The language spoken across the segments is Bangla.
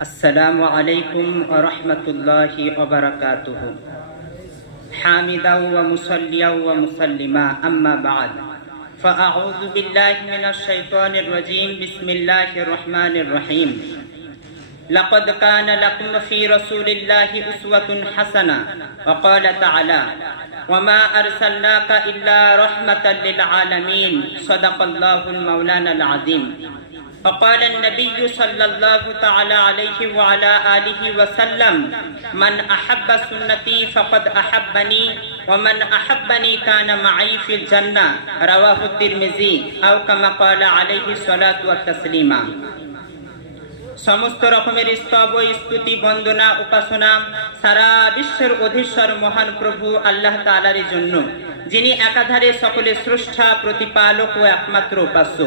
السلام عليكم ورحمة الله وبركاته. حامدا ومصليا ومسلما أما بعد، فأعوذ بالله من الشيطان الرجيم. بسم الله الرحمن الرحيم. لقد كان لكم في رسول الله أسوة حسنة. وقال تعالى: وما أرسلناك إلا رحمة للعالمين. صدق الله المولانا العظيم. وقال النبي صلى الله تعالى عليه وعلى آله وسلم: من أحب سنتي فقد أحبني ومن أحبني كان معي في الجنة. رواه الترمذي أو كما قال عليه الصلاة والتسليم. সমস্ত রকমের স্তব স্তুতি বন্দনা উপাসনা সারা বিশ্বের অধীশ্বর মহান প্রভু আল্লাহ তাআলার জন্য, যিনি একাধারে সকলের স্রষ্টা, প্রতিপালক ও একমাত্র উপাস্য।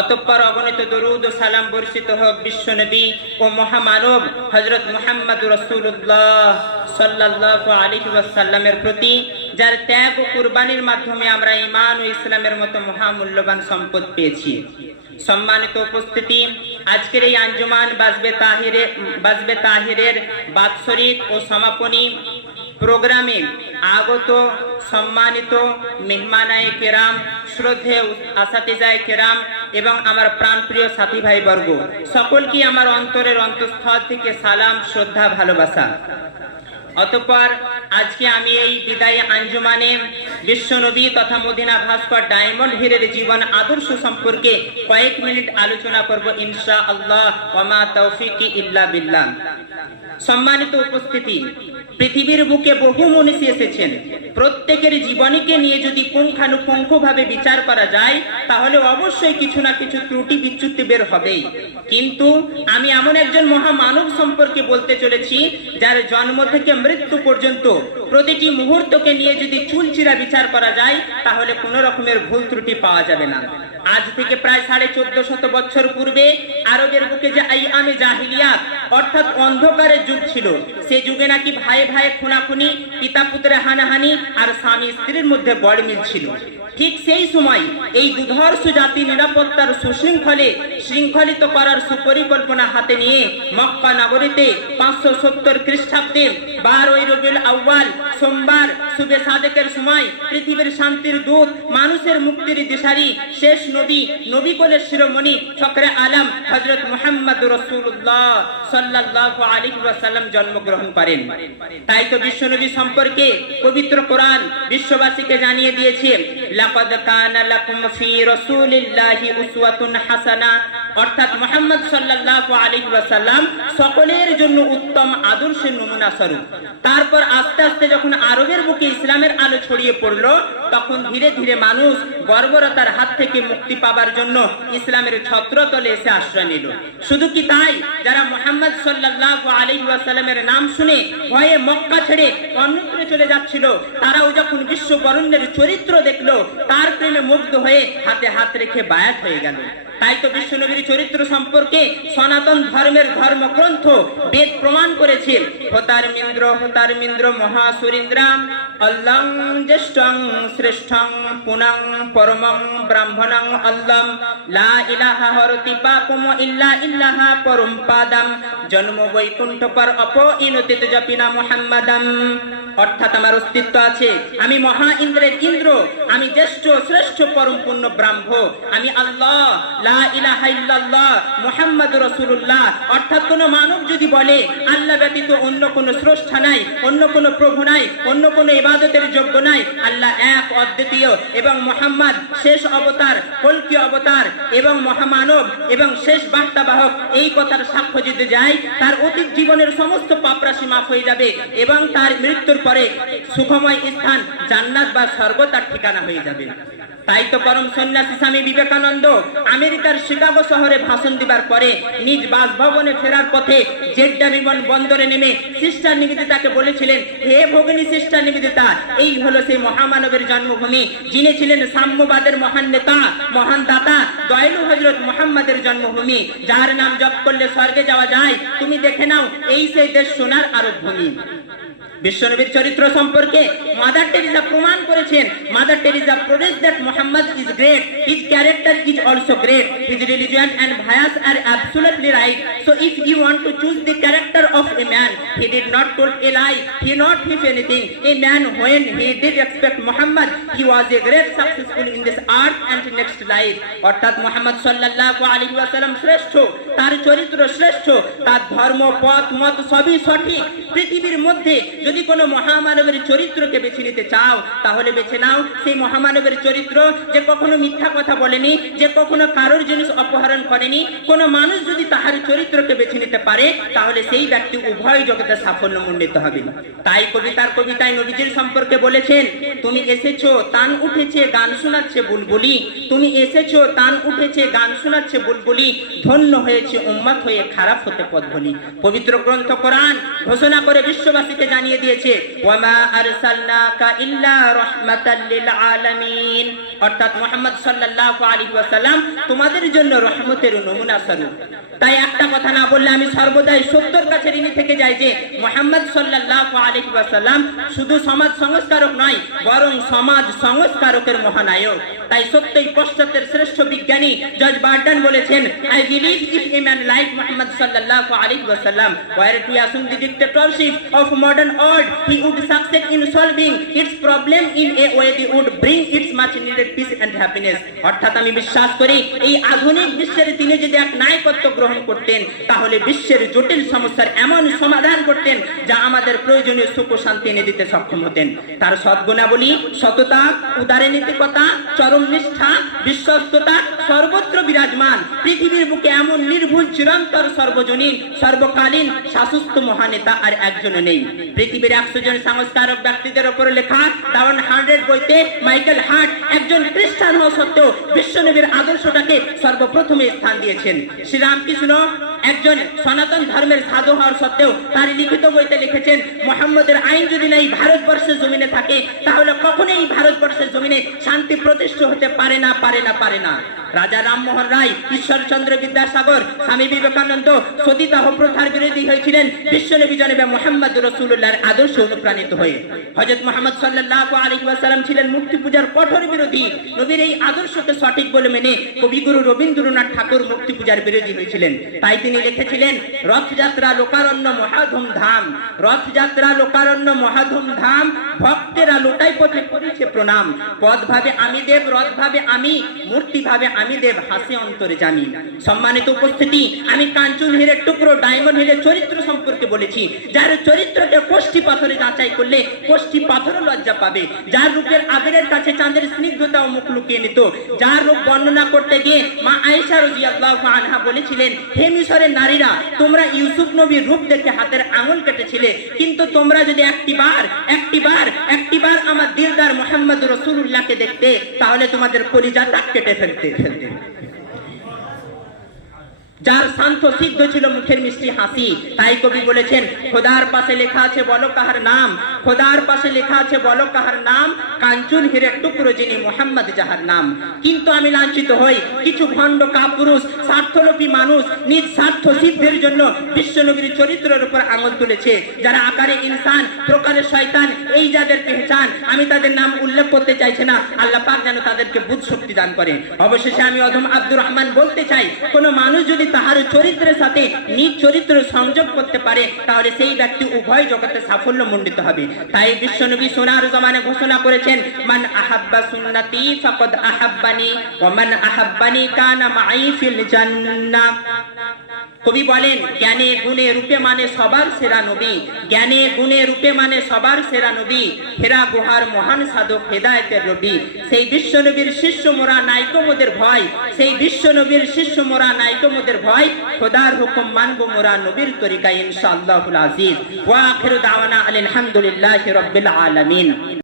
অতঃপর অগণিত দরুদ ও সালাম বর্ষিত হোক বিশ্বনবী ও মহামানব হযরত মুহাম্মদ রাসূলুল্লাহ সাল্লাল্লাহু আলাইহি ওয়াসাল্লামের প্রতি, যার ত্যাগ ও কুরবানির মাধ্যমে আমরা ঈমান ও ইসলামের মতো মহামূল্যবান সম্পদ পেয়েছি। সম্মানিত উপস্থিতি, আজকের এই আঞ্জুমান বাজবে তাহিরের বাৎসরিক ও সমাপনী প্রোগ্রামে আগত সম্মানিত মেহমানায়ে কেরাম, শ্রদ্ধেয় আসাতিজায়ে কেরাম এবং আমার প্রাণপ্রিয় সাথী ভাই বর্গ, সকলকে আমার অন্তরের অন্তঃস্থল থেকে সালাম, শ্রদ্ধা, ভালোবাসা। অতঃপর আজকে আমি এই বিদায়ী আঞ্জুমানে বিশ্বনবী তথা মদিনা ভাস্কর ডায়মন্ড হীরের জীবন আদর্শ সম্পর্কে কয়েক মিনিট আলোচনা করব ইনশাআল্লাহ। ওয়া মা তৌফিকি ইল্লা বিল্লাহ। সম্মানিত উপস্থিতি, পৃথিবীর বুকে বহু মনীষী এসেছেন। প্রত্যেকের জীবনীকে নিয়ে যদি পুঙ্খানুপুঙ্খভাবে বিচার করা যায়, তাহলে অবশ্যই কিছু না কিছু ত্রুটি বিচ্যুতি বের হবেই। কিন্তু আমি এমন একজন মহামানব সম্পর্কে বলতে চলেছি, যার জন্ম থেকে মৃত্যু পর্যন্ত প্রতিটি মুহূর্তকে নিয়ে যদি চুলচিরা বিচার করা যায়, তাহলে কোনো রকমের ভুল ত্রুটি পাওয়া যাবে না। আজ থেকে প্রায় 1450 বছর পূর্বে আরবের বুকে যে আইয়ামে জাহিলিয়াত অর্থাৎ অন্ধকারের যুগ ছিল, সে যুগে নাকি ভাই ভাই খুনাখুনি, পিতা পুত্রে হানাহানি আর স্বামী স্ত্রীর মধ্যে গড়মিল ছিল। ঠিক সেই সময় এই দুধর্ষ জাতি নিরাপত্তার শৃঙ্খলিত করার সুপরিকল্পনা হাতে নিয়ে মক্কা নগরীতে 570 খ্রিস্টাব্দে 12 রবিউল আউয়াল সোমবার শুভে সাদেকের সময় পৃথিবীর শান্তির দূত, মানুষের মুক্তির দিশারি, শেষ নবী কোলের শিরোমণি, ফখরে আলম হযরত মুহাম্মদ রাসূলুল্লাহ সাল্লাল্লাহু আলাইহি ওয়াসাল্লাম জন্মগ্রহণ করেন। তাই তো বিশ্বনবী সম্পর্কে পবিত্র কোরআন বিশ্ববাসীকে জানিয়ে দিয়েছে, লাকাদ কানা লাকুম ফি রাসূলিল্লাহি উসওয়াতুন হাসানা, অর্থাৎ মুহাম্মদ সাল্লাল্লাহু আলাইহি ওয়াসাল্লাম সকলের জন্য উত্তম আদর্শের নমুনা স্বরূপ। তারপর আস্তে আস্তে যখন আরবের বুকে ইসলামের আলো ছড়িয়ে পড়ল, তখন ধীরে ধীরে মানুষ বর্বরতার হাত থেকে মুক্তি পাবার জন্য ইসলামের ছত্রতলে এসে আশ্রয় নিল। শুধু কি তাই, যারা মুহাম্মদ সাল্লাল্লাহু আলাইহি ওয়াসাল্লামের নাম শুনে ভয়ে মক্কা ছেড়ে অন্যত্র চলে যাচ্ছিল, তারাও যখন বিশ্ব বরেণ্যের চরিত্র দেখলো, তার প্রেমে মুগ্ধ হয়ে হাতে হাত রেখে বায়াত হয়ে গেল। তাই তো বিশ্বনবীর চরিত্র সম্পর্কে সনাতন ধর্মের ধর্মগ্রন্থ বেদ প্রমাণ করেছে, হোতার মিন্দ্র মহাসুরিন্দ্রাম অল্লং জ্যেষ্ঠং শ্রেষ্ঠং পুনং পরমং ব্রাহ্মণং অল্লম লা ইলাহা হরতি পাপম ইল্লা ইল্লাহা পরম পাদম জন্ম বৈকুণ্ঠ পর অপইনতিত জপিনা মুহাম্মাদাম। অর্থাৎ আমার অস্তিত্ব আছে, আমি মহা ইন্দ্রের ইন্দ্র, আমি জ্যেষ্ঠ শ্রেষ্ঠ পরম পূর্ণ ব্রাহ্ম, আমি আল্লাহ, লা ইলাহা ইল্লাল্লাহ মুহাম্মাদুর রাসূলুল্লাহ। অর্থাৎ কোন মানব যদি বলে আল্লাহ ব্যতীত অন্য কোন স্রষ্টা নাই, অন্য কোন প্রভু নাই, অন্য কোন ইবাদতের যোগ্য নাই, আল্লাহ এক অদ্বিতীয় এবং মুহাম্মদ শেষ অবতার, কল্কি অবতার এবং মহামানব এবং শেষ বার্তাবাহক, এই কথার সাক্ষ্য যদি যায়, তার অতীত জীবনের সমস্ত পাপরাশি মাফ হয়ে যাবে এবং তার মৃত্যুর পরে সুখময় স্থান জান্নাত বা স্বর্গ তার ঠিকানা হয়ে যাবে। তাই তো পরম সন্ন্যাসী স্বামী বিবেকানন্দ আমেরিকার শিকাগো শহরে ভাষণ দিবার পরে নিজ বাসভবনে ফেরার পথে জেড্ডা বিমানবন্দরে নেমে সিস্টার নিবেদিতাকে বলেছিলেন, হে ভগিনী সিস্টার নিবেদিতা, এই হলো সেই মহামানবের জন্মভূমি, যিনি ছিলেন সাম্যবাদের মহান নেতা, মহান দাতা, দয়ালু হযরত মুহাম্মদের জন্মভূমি, যার নাম জপ করলে স্বর্গে যাওয়া যায়। তুমি দেখে নাও, এই সেই দেশ সোনার আরব ভূমি। বিশ্বনবীর চরিত্র সম্পর্কে মাদার টেরিজা প্রমাণ করেছেন। Mother Teresa proves that Muhammad is great, his character is also great, his religion and bias are absolutely right. So if you want to choose the character of a man, he did not told a lie, he not if anything. A man when he did expect Muhammad, he was a great successful in this earth and next life. অর্থাৎ মুহাম্মদ সাল্লাল্লাহু আলাইহি ওয়াসাল্লাম শ্রেষ্ঠ, তার চরিত্র শ্রেষ্ঠ, তার ধর্ম পথ মত সবই সঠিক। পৃথিবীর মধ্যে যদি কোনো মহামানবের চরিত্রকে বেছে নিতে চাও তাহলে বেছে নাও সেই মহামানবের চরিত্র যে কখনো মিথ্যা কথা বলেনি, যে কখনো কারোর জিনিস অপহরণ করেনি। কোন মানুষ যদি তাহার চরিত্রকে বেছে নিতে পারে তাহলে সেই ব্যক্তি উভয় জগতে সাফল্যমণ্ডিত হবে। তাই কবিতায় নবীজির সম্পর্কে বলেছেন, তুমি এসেছো তান উঠেছে গান শোনাচ্ছে বুলবুলি, তুমি এসেছো তান উঠেছে গান শোনাচ্ছে বুলবুলি, ধন্য হয়েছে উম্মত হয়ে খারাপ হতে পথ বলি। পবিত্র গ্রন্থ কোরআন ঘোষণা করে বিশ্ববাসীকে জানিয়ে দিয়েছে, ওয়ামা আরসালনাকা ইল্লা রাহমাতাল লিল আলামিন, অর্থাৎ মুহাম্মদ সাল্লাল্লাহু আলাইহি ওয়াসাল্লাম তোমাদের জন্য রহমতের নমুনা স্বরূপ। তাই একটা কথা না বললে আমি সর্বদাই সত্যের কাছে ঋণী থেকে যাই যে মুহাম্মদ সাল্লাল্লাহু আলাইহি ওয়াসাল্লাম শুধু সমাজ সংস্কারক নয় বরং সমাজ সংস্কারকের মহানায়ক। তাই সত্যই পশ্চাতের শ্রেষ্ঠ বিজ্ঞানী জর্জ বার্টন বলেছেন, I believe if a man like Muhammad sallallahu alaihi wasallam were to assume the dictatorship of modern world, he would succeed in solving its problem in a way that would bring its much needed peace and happiness. অর্থাৎ আমি বিশ্বাস করি এই আধুনিক বিশ্বের তিনি যদি এক নায়কত্ব গ্রহণ করতেন তাহলে বিশ্বের জটিল সমস্যার এমন সমাধান করতেন যা আমাদের প্রয়োজনীয় সুখ ও শান্তি এনে দিতে সক্ষম হতেন। তার সদ্গুণাবলী সততা, উদারনীতিকতা, চরম নিষ্ঠা, বিশ্বস্ততা সর্বত্র বিরাজমান। পৃথিবীর বুকে এমন নির্ভুল চিরন্তর সর্বজনীন সর্বকালীন শাসুস্থ মহানেতা আর একজন নেই। পৃথিবীর 100 জন সংস্কারক ব্যক্তিদের উপর লেখা ডাউন 100 বইতে মাইকেল হার্ট একজন খ্রিস্টান হওয়া সত্ত্বেও বিশ্বনবীর আদর্শটাকে সর্বপ্রথমে স্থান দিয়েছেন। শ্রীরামকৃষ্ণ একজন সনাতন ধর্মের সাধু হওয়ার সত্ত্বেও তার লিখিত বইতে লিখেছেন, মুহাম্মদের আইন যদি নাই ভারতবর্ষের জমিনে থাকে তাহলে কখনোই এই ভারতবর্ষের জমিনে শান্তি প্রতিষ্ঠা হতে পারে না। রাজা রামমোহন রায়, ঈশ্বরচন্দ্র বিদ্যাসাগর, স্বামী বিবেকানন্দ সতীদাহ প্রথার বিরোধী হয়েছিলেন বিশ্বনবী জনাবে মুহাম্মদ রাসূলুল্লাহর আদর্শ অনুপ্রাণিত হয়ে। হযরত মুহাম্মদ সাল্লাল্লাহু আলাইহি ওয়াসাল্লাম ছিলেন মূর্তি পূজার কঠোর বিরোধী। নবীর এই আদর্শকে সঠিক বলে মেনে কবিগুরু রবীন্দ্রনাথ ঠাকুর মূর্তি পূজার বিরোধী হয়েছিলেন। তাই তিনি লিখেছিলেন, রথযাত্রা লোকারণ্য মহাধুমধাম, রথযাত্রা লোকারণ্য মহাধুমধাম, ভক্তেরা লোটাই পথে করেছে প্রণাম, পদ ভাবে আমি দেব, রথ ভাবে আমি, মূর্তি ভাবে আমি দেব, হাসে অন্তরে জানি। সম্মানিত উপস্থিতি, আমি কাঞ্চন হীরের টুকরো ডায়মন্ড হীরের চরিত্র সম্পর্কে বলেছি, যার চরিত্রকে কোষ্ঠী পাথরে যাচাই করলে কোষ্ঠী পাথরও লজ্জা পাবে, যার রূপের আবিরের কাছে চাঁদের স্নিগ্ধতা ও মুখ লুকিয়ে নিত, যার রূপ বর্ণনা করতে গিয়ে মা আয়েশা রাদিয়াল্লাহু আনহা বলেছিলেন, হে মিশরের নারীরা, তোমরা ইউসুফ নবীর রূপ দেখে হাতের আঙুল কেটেছিলে, কিন্তু তোমরা যদি একটিবার আমার দিলদার মুহাম্মদ রাসূলুল্লাহকে দেখতে তাহলে তোমাদের কলিজাটা কেটে ফেলতে। যার শান্ত সিদ্ধ ছিল মুখের মিষ্টি হাসি। তাই কবি বলেছেন, খোদার পাশে লেখা আছে বলো কাহার নাম, খোদার পাশে লেখা আছে বলো কাহার নাম, কাঞ্চন হীরের টুকরো যিনি মুহাম্মদ যাহার নাম। কিন্তু আমি লাঞ্ছিত হই, কিছু ভণ্ড কাপুরুষ স্বার্থলোভী মানুষ নিজ স্বার্থ সিদ্ধের জন্য বিশ্বনবীর চরিত্রের উপর আঙুল তুলেছে। যারা আকারে ইনসান প্রকারে শয়তান, এই যাদের পেহচান, আমি তাদের নাম উল্লেখ করতে চাইছি না, আল্লাহ পাক যেন তাদেরকে বুদ্ধ শক্তি দান করে। অবশেষে আমি অধম আব্দুর রহমান বলতে চাই, কোন মানুষ যদি তাহার চরিত্রের সাথে নিজ চরিত্র সংযোগ করতে পারে তাহলে সেই ব্যক্তি উভয় জগতে সাফল্যমণ্ডিত হবে। তাই বিশ্বনবী সোনার জমানে ঘোষণা করেছেন, মান আহাব্বা সুন্নতি ফাকাদ আহাব্বানি ওয়া মান আহাব্বানি কানা মাই ফিল জান্নাহ। কবি বলেন, জ্ঞানে গুণে রূপে মানে সবার সেরা নবী, জ্ঞানে গুণে রূপে মানে সবার সেরা নবী, হেরা গুহার মহান সাধক হেদায়েতের রবি। সেই বিশ্বনবীর শিষ্য মোরা নাইকো মোদের ভয়, সেই বিশ্বনবীর শিষ্য মোরা নাইকো মোদের ভয়, খোদার হুকুম মানবো মোরা নবীর তরিকা ইনশাআল্লাহুল আজিজ। ওয়া আখিরু দাওয়ানা আলহামদুলিল্লাহি রাব্বিল আলামিন।